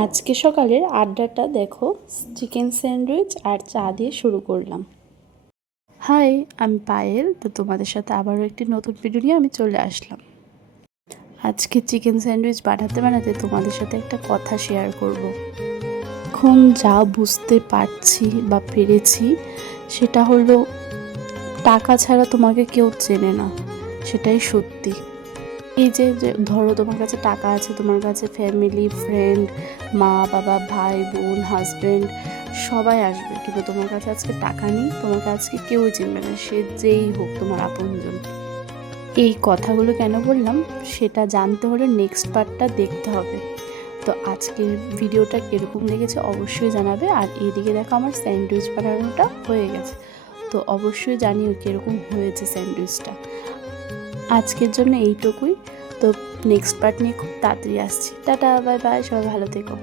আজকে সকালের আড্ডাটা দেখো, চিকেন স্যান্ডউইচ আর চা দিয়ে শুরু করলাম। হাই, আমি পায়েল। তো তোমাদের সাথে আবারও একটি নতুন ভিডিও নিয়ে আমি চলে আসলাম। আজকে চিকেন স্যান্ডউইচ বানাতে বানাতে তোমাদের সাথে একটা কথা শেয়ার করব। এখন যা বুঝতে পারছি বা পেরেছি সেটা হলো, টাকা ছাড়া তোমাকে কেউ চেনে না, সেটাই সত্যি। এই যে ধরো তোমার কাছে টাকা আছে, তোমার কাছে ফ্যামিলি, ফ্রেন্ড, মা বাবা, ভাই বোন, হাজব্যান্ড সবাই আসবে, কিন্তু তোমার কাছে আজকে টাকা নেই, তোমাকে আজকে কেউই চিনবে না, সে যেই হোক তোমার আপনজন। এই কথাগুলো কেন বললাম সেটা জানতে হলে নেক্সট পার্টটা দেখতে হবে। তো আজকের ভিডিওটা কীরকম লেগেছে অবশ্যই জানাবে। আর এইদিকে দেখো আমার স্যান্ডউইচ বানানোটা হয়ে গেছে, তো অবশ্যই জানিও কীরকম হয়েছে স্যান্ডউইচটা। আজকের জন্য এইটুকুই। তো নেক্সট পার্ট নিয়ে খুব তাড়াতাড়ি আসছি। টাটা, বাই বাই, সবাই ভালো থেকো।